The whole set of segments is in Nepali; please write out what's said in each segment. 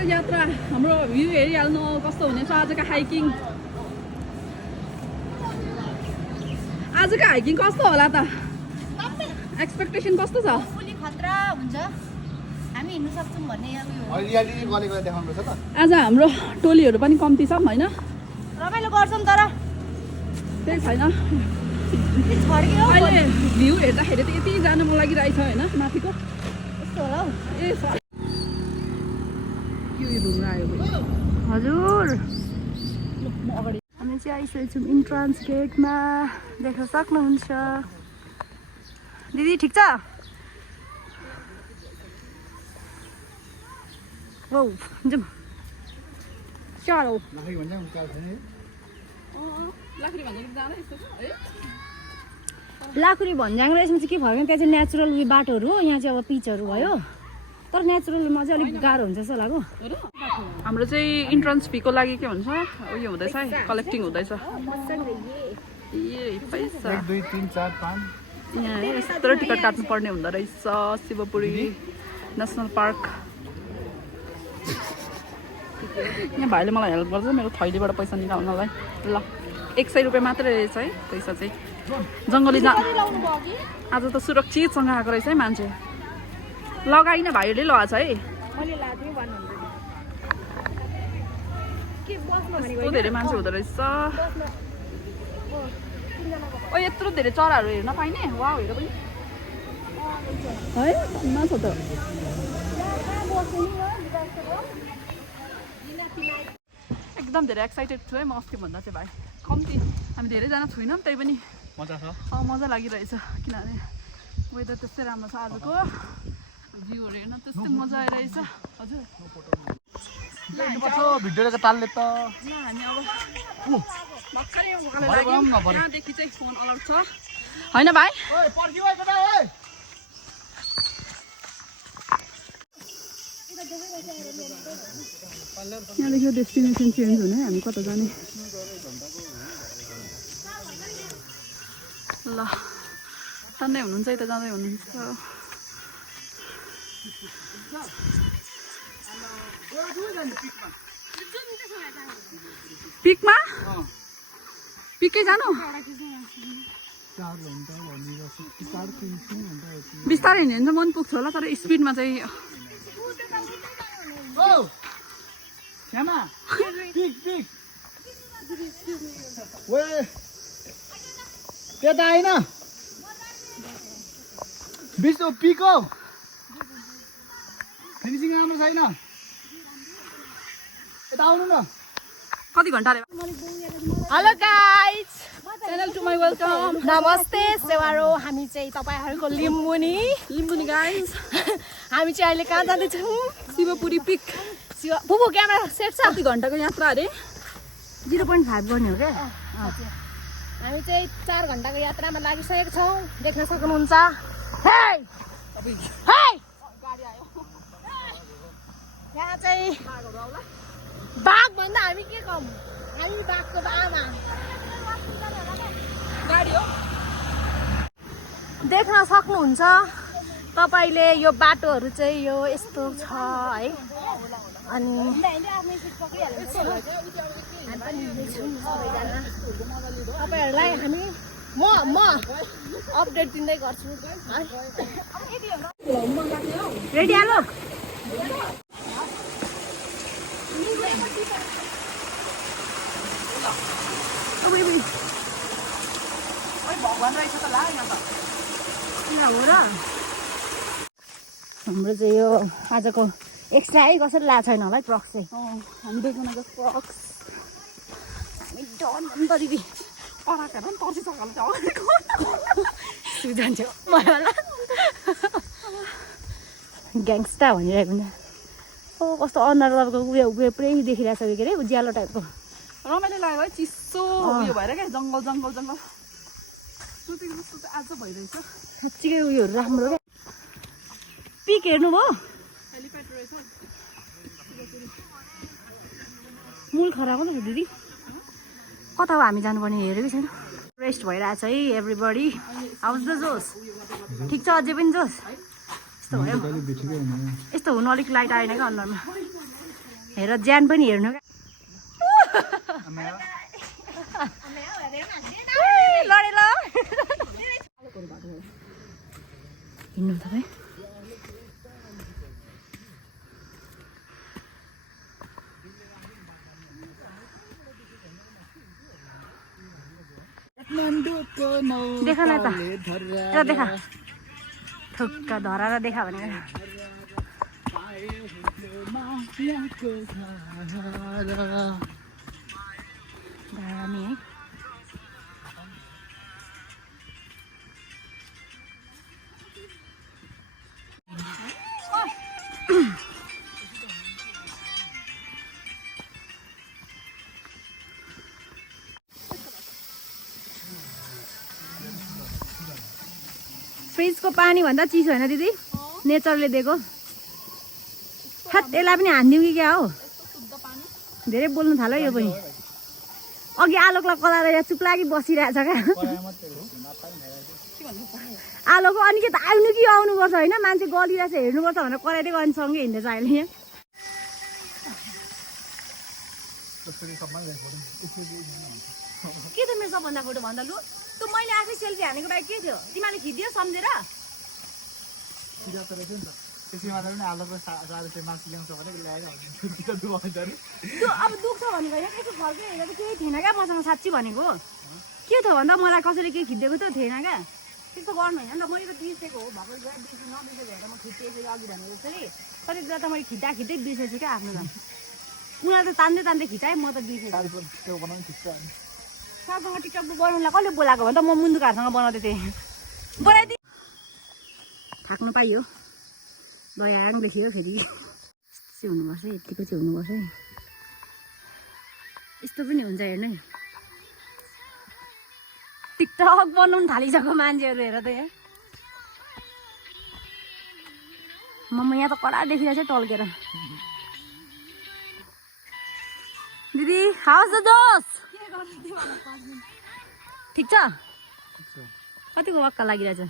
आजको यात्रा हाम्रो भ्यू हेरिहाल्नु कस्तो हुनेछ आजको हाइकिङ कस्तो होला त एक्सपेक्टेसन कस्तो छ फुली खतरा हुन्छ हामी हिँड्न सक्छौं भन्ने अलि गलेको देखाउनु छ त आज हाम्रो टोलीहरू पनि कम्ती छ हैन रमाइलो गर्छौं तर त्यही छैन छड्क्यो अहिले भ्यू हेर्दाखेरि त यति जान मन लागिरहेछ हैन माथिको यस्तो होला हौ ए यो ढुङ्गा आयो हजुर म अगाडि हामी चाहिँ आइसकेको छौँ इन्ट्रान्स गेटमा देख्न सक्नुहुन्छ दिदी ठिक छ वाउ जाउँ चलो लाखै भन्छ उकाल छैन लाखरी भन्ने जाँदै यस्तो छ है लाखुरी भन्ज्याङ र यसमा चाहिँ के भयो भने त्यहाँ चाहिँ नेचुरल उयो बाटोहरू हो यहाँ चाहिँ अब पिचहरू भयो तर नेचुरलमा चाहिँ अलिक गाह्रो हुन्छ जस्तो लाग्यो हाम्रो चाहिँ इन्ट्रान्स फीको लागि के भन्छ उयो हुँदैछ है कलेक्टिङ हुँदैछ ए पैसा 1 2 3 4 5 यहाँ यत्रो टिकट काट्नु पर्ने हुँदो रहेछ शिवपुरी नेसनल पार्क यहाँ भाइले मलाई हेल्प गर्छ मेरो थैलीबाट पैसा निकाल्नलाई ल 100 रुपियाँ मात्रै रहेछ है पैसा चाहिँ जङ्गली आज त सुरक्षितसँग आएको रहेछ है मान्छे लगाइन भाइहरूले लगाएको छ है यस्तो धेरै मान्छे हुँदो रहेछ ओ यत्रो धेरै चराहरू हेर्न पाइने वा हेर पनि है छ त एकदम धेरै एक्साइटेड छु है म अस्ति भन्दा चाहिँ भाइ कम्ती हामी धेरैजना छैनौँ त्यही पनि मजा छ मजा लागिरहेछ किनभने वेदर त्यस्तै राम्रो छ आजको भ्यूहरू हेर्न त्यस्तै मजा आइरहेछ हजुर भिडियोको तालले त ल हामी अब भर्खरै उकालो लाग्यौँ यहाँदेखि चाहिँ फोन अलाउड छ होइन भाइ यहाँदेखि डेस्टिनेसन चेन्ज हुने हामी कता जाने ल जाँदै हुनुहुन्छ यता जाँदै हुनुहुन्छ पिकमा पिकै जानु बिस्तारै हिँड्यो भने चाहिँ मन पुग्छ होला तर स्पिडमा चाहिँ त्यता आइन बिच पिक हो फिनिसिङ राम्रो छैन यता आउनु न कति घन्टा अरे hello guys channel to my welcome नमस्ते सेवारो हामी चाहिँ तपाईहरुको लिम्बुनी गाइज हामी चाहिँ अहिले कहाँ जाँदैछौँ शिवपुरी पिक बुबु क्यामेरा सेट छ कति घन्टाको यात्रा अरे 0.5 गर्ने हो क्या हामी चाहिँ 4 घन्टाको यात्रामा लागिसकेको छौँ देख्न सक्नुहुन्छ यहाँ चाहिँ बाघ भन्दा हामी के कम हामी बाघको आमा गाडी हो देख्न सक्नुहुन्छ तपाईले यो बाटोहरू चाहिँ यो यस्तो छ है अनि तपाईहरुलाई हामी म अपडेट दिँदै गर्छु रेडी हालो हाम्रो चाहिँ यो आजको एक्स्ट्रा है कसरी लाएको छैन होला है क्रक्स चाहिँ हामी दुईजनाको क्रक्स हामी डन नि त दिदी पराकेर पनि तर्सिसक्यो जान्छ मलाई ग्याङ्स्टा भनिरहेको हुन्छ ओ कस्तो अनुहार तपाईँको उयो पुरै देखिरहेको छ के अरे उज्यालो टाइपको रमाइलो लाग्यो है चिसो उयो भएर क्या जङ्गल सुतेको जस्तो चाहिँ आज भइरहेछ साँच्चीकै उयोहरू राम्रो क्या पिक हेर्नुभयो हेलिप्याड रहेछ मूल खराब न दिदी कता हो हामी जानुपर्ने हेरेकै छैन रेस्ट भइरहेछ है एभ्रिबडी हाउस द जोस ठिक छ अझै पनि जोस यस्तो भयो यस्तो हुनु अलिक लाइट आएन क्या अनुहारमा हेर ज्यान पनि हेर्नु लडे ल हिँड्नु तपाईँ देखा न त यता देखा थुक्क धराएर देखा भने दामी है फ्रिजको पानी भन्दा चिसो होइन दिदी नेचरले दिएको हात यसलाई पनि हानिदिउँ कि क्या हो धेरै बोल्नु थाल्यो यो पनि अघि आलोकलाई कलाएर यहाँ चुप लागि बसिरहेछ क्या आलोको अनि के त आउनु कि आउनुपर्छ होइन मान्छे गलिरहेछ हेर्नुपर्छ भनेर कराइदिएको अनि सँगै हिँड्दैछ अहिले यहाँ के त मेरो सबभन्दा फोटो भन्दा लु त मैले आफै सेल्फी हानेको बाइक के थियो तिमीले खिचिदियो सम्झेर अब दुख्छ भनेको होइन यसो फर्केर हेरेर त केही थिएन क्या मसँग साँच्ची भनेको के थियो भन्दा मलाई कसैले केही खिचिदिएको त थिएन क्या त्यस्तो गर्नु होइन नि त मैले त बिर्सेको हो भएको बिर्सेको नबिर्सेको हेरेर म खिचिएको अघि भनेको जस्तो नि तर त्यो त मैले खिच्दा खिच्दै बिर्सेछु क्या आफ्नो त उनीहरू त तान्दै तान्दै खिचाएँ म त बिर्सेको सासँग टिकटक बनाउनुलाई कसले बोलाएको भने त म मुन्दुकारसँग बनाउँदै थिएँ बनाइदिएँ थाक्नु पाइयो दयाङ देखियो फेरि यस्तो चाहिँ हुनुपर्छ है यतिको चाहिँ हुनुपर्छ है यस्तो पनि हुन्छ हेर्नु टिकटक बनाउनु थालिसक्यो मान्छेहरू हेर त यहाँ म यहाँ त कडा देखिरहेको छ टल्केर दिदी हाउस द जोस ठिक छ कतिको वक्का लागिरहेछ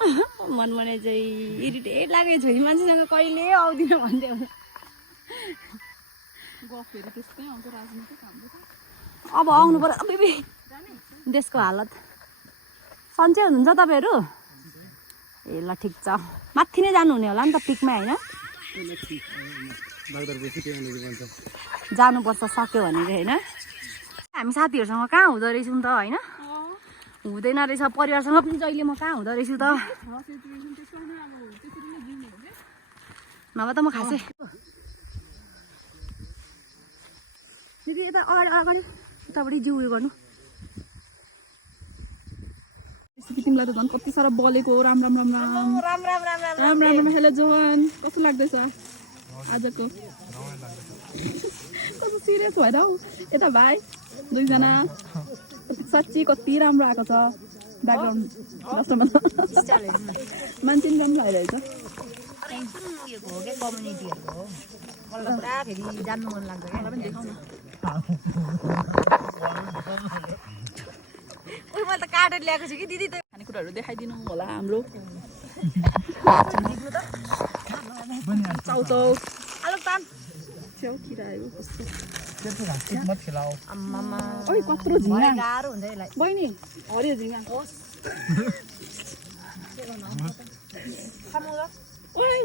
मन भने चाहिँ इरिटेट लागेको छोरी मान्छेसँग कहिले आउँदिन भन्थ्यो अब आउनु पर्यो बेबी देशको हालत सन्चै हुनुहुन्छ तपाईँहरू ए ल ठिक छ माथि नै जानुहुने होला नि त पिकमा होइन जानुपर्छ सक्यो भने चाहिँ होइन हामी साथीहरूसँग कहाँ हुँदो रहेछौँ त होइन हुँदैन रहेछ परिवारसँग पनि जहिले म कहाँ हुँदो रहेछु त नभए त म खासै दिदी यता अगाडि अगाडि उतापट्टि जिउ उयो गर्नु तिमीलाई त झन् कति साह्रो बलेको राम राम राम राम राम राम राम राम राम राम राम हेलो जोहान कस्तो लाग्दैछ आजको कस्तो सिरियस भएर हौ यता भाइ दुईजना साँच्ची कति राम्रो आएको छ ब्याकग्राउन्ड लास्टमा मान्छे पनि राम्रो आइरहेछ कम्युनिटीहरूको मलाई पुरा फेरि जान्नु मन लाग्छ क्या पनि देखाउन उयो मैले त काटेर ल्याएको छु कि दिदी त खानेकुराहरू देखाइदिनु होला हाम्रो चाउचाउ आलु तान च्याउ किरा आयो कस्तो आम्मामा ओइ कत्रो झिङ्गा गाह्रो हुन्छ यसलाई बहिनी हरियो झिङ्गा ओइ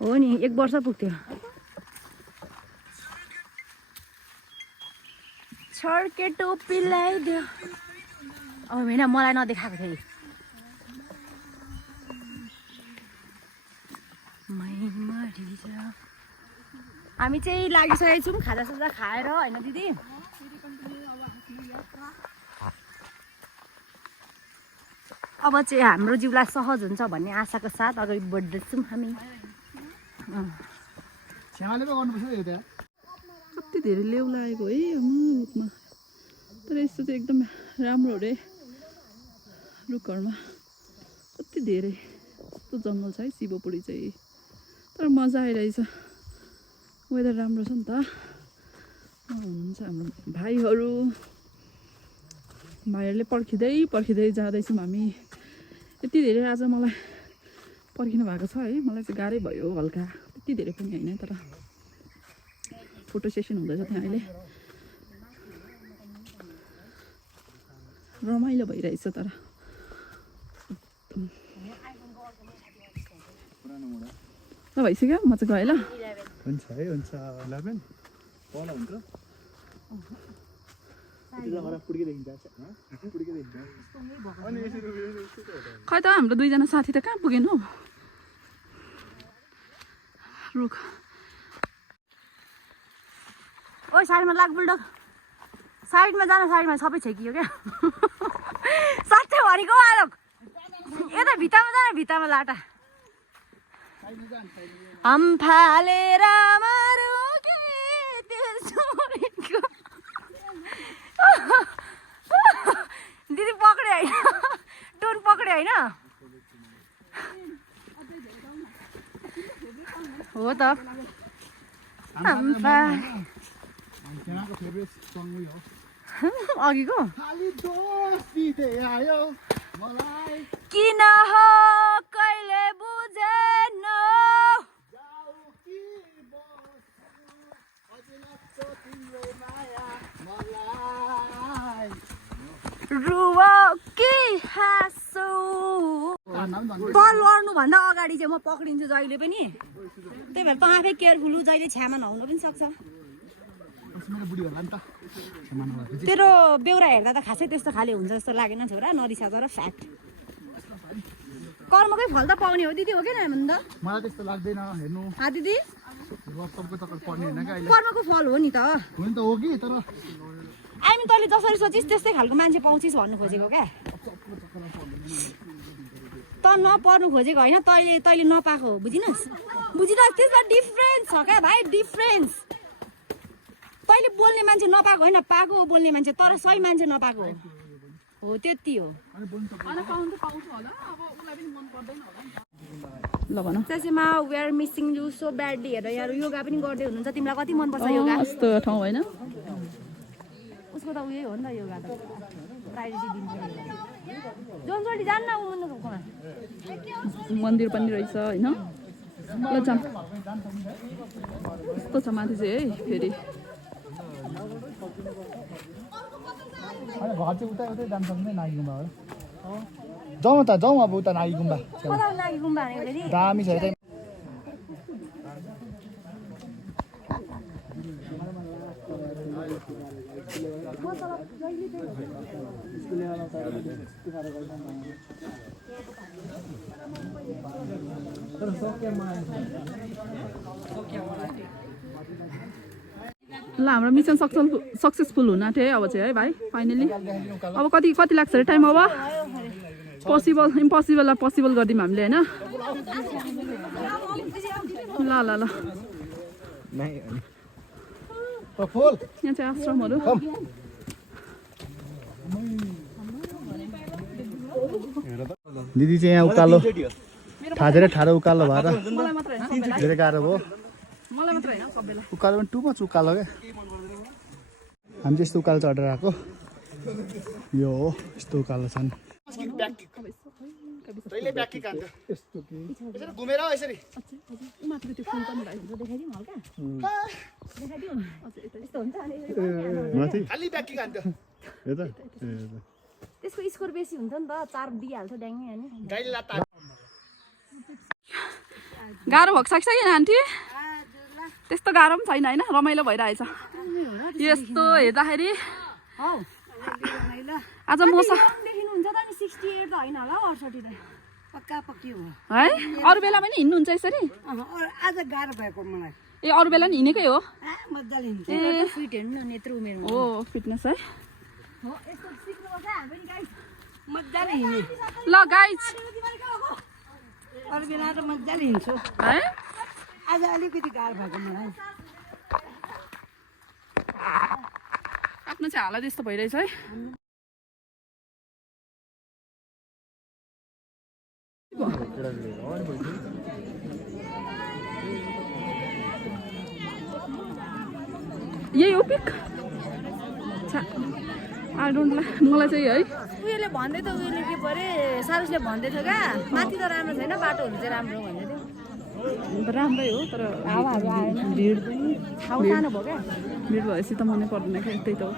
हो नि 1 वर्ष पुग्थ्यो छड्के टोपी लगाइदियो अब होइन मलाई नदेखाएको फेरि हामी चाहिँ लागिसकेको छौँ खाजासाजा खाएर होइन दिदी अब चाहिँ हाम्रो जिउलाई सहज हुन्छ भन्ने आशाको साथ अगाडि बढ्दैछौँ हामी कति धेरै लेउ लागेको है रुखमा तर यस्तो चाहिँ एकदम राम्रो रे रुखहरूमा कति धेरै कस्तो जङ्गल छ है शिवपुरी चाहिँ तर मजा आइरहेछ वेदर राम्रो छ नि त हुनुहुन्छ हाम्रो भाइहरू भाइहरूले पर्खिँदै जाँदैछौँ हामी। यति धेरै आज मलाई पर्खिनु भएको छ है, मलाई चाहिँ गाह्रै भयो हल्का, त्यति धेरै पनि होइन, तर फोटो सेसन हुँदैछ त्यहाँ अहिले, रमाइलो भइरहेछ। तर ल भइसक्यो, म चाहिँ गएँ ल। हुन्छ है, हुन्छ 11 पला हुन्छ खै त हाम्रो दुईजना साथी त कहाँ पुगेन हौ। रुख ओ साइडमा लाग बुल्डोग, साइडमा जान, साइडमा सबै छेकियो क्या। साँच्चै भनेको आलोक, यता भित्तामा जान, भित्तामा लाटा। हम फालेर मरुके त्यो छोरीको। दिदी पक्रियो होइन, टोन पक्रियो होइन, हो त। त्यहाँको फेभरेट सङ हो अघिको खाली दोष दिँदै आयो मलाई किन हो कहिले बुझेन, जाऊ कि बस्छु अझै लाग्छ तिम्रो माया मलाई रुव कि हाँसु। तल लड्नुभन्दा अगाडि चाहिँ म पक्रिन्छु जहिले पनि, त्यही भएर त आफै केयरफुल, जहिले छ्यामा नहुन पनि सक्छ। मेरो बुढी होला नि त तेरो बेउरा हेर्दा त खासै त्यस्तो खाले हुन्छ जस्तो लागेन छोरा, नरिसाज र फ्याक्ट। कर्मकै फल त पाउने हो दिदी, हो कि न भन्दा मलाई त्यस्तो लाग्दैन हेर्नु। दिदी सबको चक्कर पर्ने होइन क्या अहिले, कर्मको फल हो नि त। हुन त हो कि, तर आइमी तैँले जसरी सोचिस् त्यस्तै खालको मान्छे पाउँछिस् भन्नु खोजेको क्या। त नपर्नु खोजेको होइन, तैँले नपाएको हो, बुझिनस्? त्यसमा डिफ्रेन्स छ क्या भाइ, डिफ्रेन्स। तैँले बोल्ने मान्छे नपाएको होइन, पाएको हो बोल्ने मान्छे, तर सही मान्छे नपाएको हो, त्यति हो। ल भन। त्यसैमा we are missing you so badly. हेर यार, योगा पनि गर्दै हुनुहुन्छ, तिमीलाई कति मनपर्छ योगा? यस्तो ठाउँ होइन, उसको त उयो हो नि त, योगा त प्रायोरिटी दिन्छ। जोनचोटि जान्न उमा, मन्दिर पनि रहेछ होइन। ल जाम, यस्तो छ माथि चाहिँ है। फेरि घर चाहिँ उता उतै जान सक्दैन नागी गुम्बा हो। जाउँ त, जाउँ अब उता नागी गुम्बा, नागी गुम्बा भनेको फेरि दामी छ यतै। ल हाम्रो मिसन सक्सेसफुल हुन आँट्यो है अब चाहिँ है भाइ, फाइनली। अब कति लाग्छ अरे टाइम? अब इम्पोसिबललाई पोसिबल गरिदिउँ हामीले होइन। ल ल ल, यहाँ चाहिँ आश्रमहरू। दिदी चाहिँ यहाँ उकालो धेरै ठाडो उकालो भएर मलाई मात्र होइन, धेरै गाह्रो भयो। मलाई मात्र होइन, सबैलाई। उकालो पनि टु मच उकालो क्या, हामी चाहिँ यस्तो उकालो चढेर आएको। यो हो यस्तो उकालो छन्। घुमेर यसरी माथि त्यो फुल पनि भइन्छ, देखाइदिउँ हल्का, देखाइदिउँ यस्तो हुन्छ। माथि खाली ब्याकी खान्छ यो त। त्यसको स्कोर बेसी हुन्छ नि त, 4 दिइहाल्छ ड्याङ्गै अनि। गाह्रो भएको छ कि आन्टी? त्यस्तो गाह्रो पनि छैन होइन, रमाइलो भइरहेछ यस्तो हेर्दाखेरि। आज मौसम देखिनुहुन्छ त नि 68 त होइन होला, 68 त पक्का पक्की हो है। अरू बेला पनि हिँड्नुहुन्छ यसरी? आज गाह्रो भएको मलाई। ए अरू बेला नि हिँडेकै हो? मजाले हिँड्छ, फिट हेर्नु न, यत्रो उमेर हो फिटनेस है। हो यस्तो सिक्नुपर्छ हामी पनि गाइस, मजाले हिँड्ने। ल गाइज, अरू बेला त मजाले हिँड्छु है। आज अलिकति गाह्रो भएको मलाई। आफ्नो चाहिँ हालत यस्तो भइरहेछ है। यही हो पिक। आई डोन्ट मलाई चाहिँ है उयोले भन्दै त उयोले के परे सारुसले भन्दै थियो क्या माथि त राम्रो छैन बाटोहरू चाहिँ राम्रो भन्दै थियो राम्रै हो तर हावाहरू आएन भिड ठाउँ सानो भयो क्या भिड भएपछि त मनै पर्दैन क्या त्यही त हो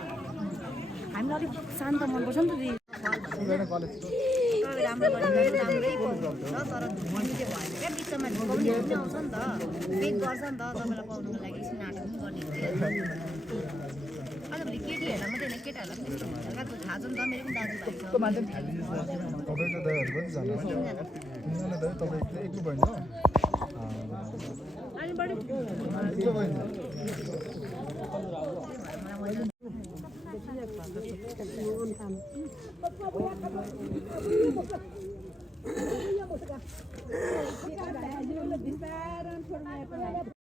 हामीलाई अलिक शान्त मनपर्छ नि त दिदी राम्रो राम्रै पर्छ तर धुम्ने चाहिँ भएन क्या बिचमा ढुकाउने पनि आउँछ नि त पेक गर्छ नि त तपाईँलाई पाउनुको लागि एकछिन नाटक पनि गर्ने अझभरि केटीहरूलाई मात्रै होइन केटाहरूलाई पनि त्यस्तो हुन्छ क्या थाहा छ नि त मेरो पनि दाजुभाइ छ तपाईको दाइहरु कति जना? तपाईको एक्लो भयो नि त? अनि बढी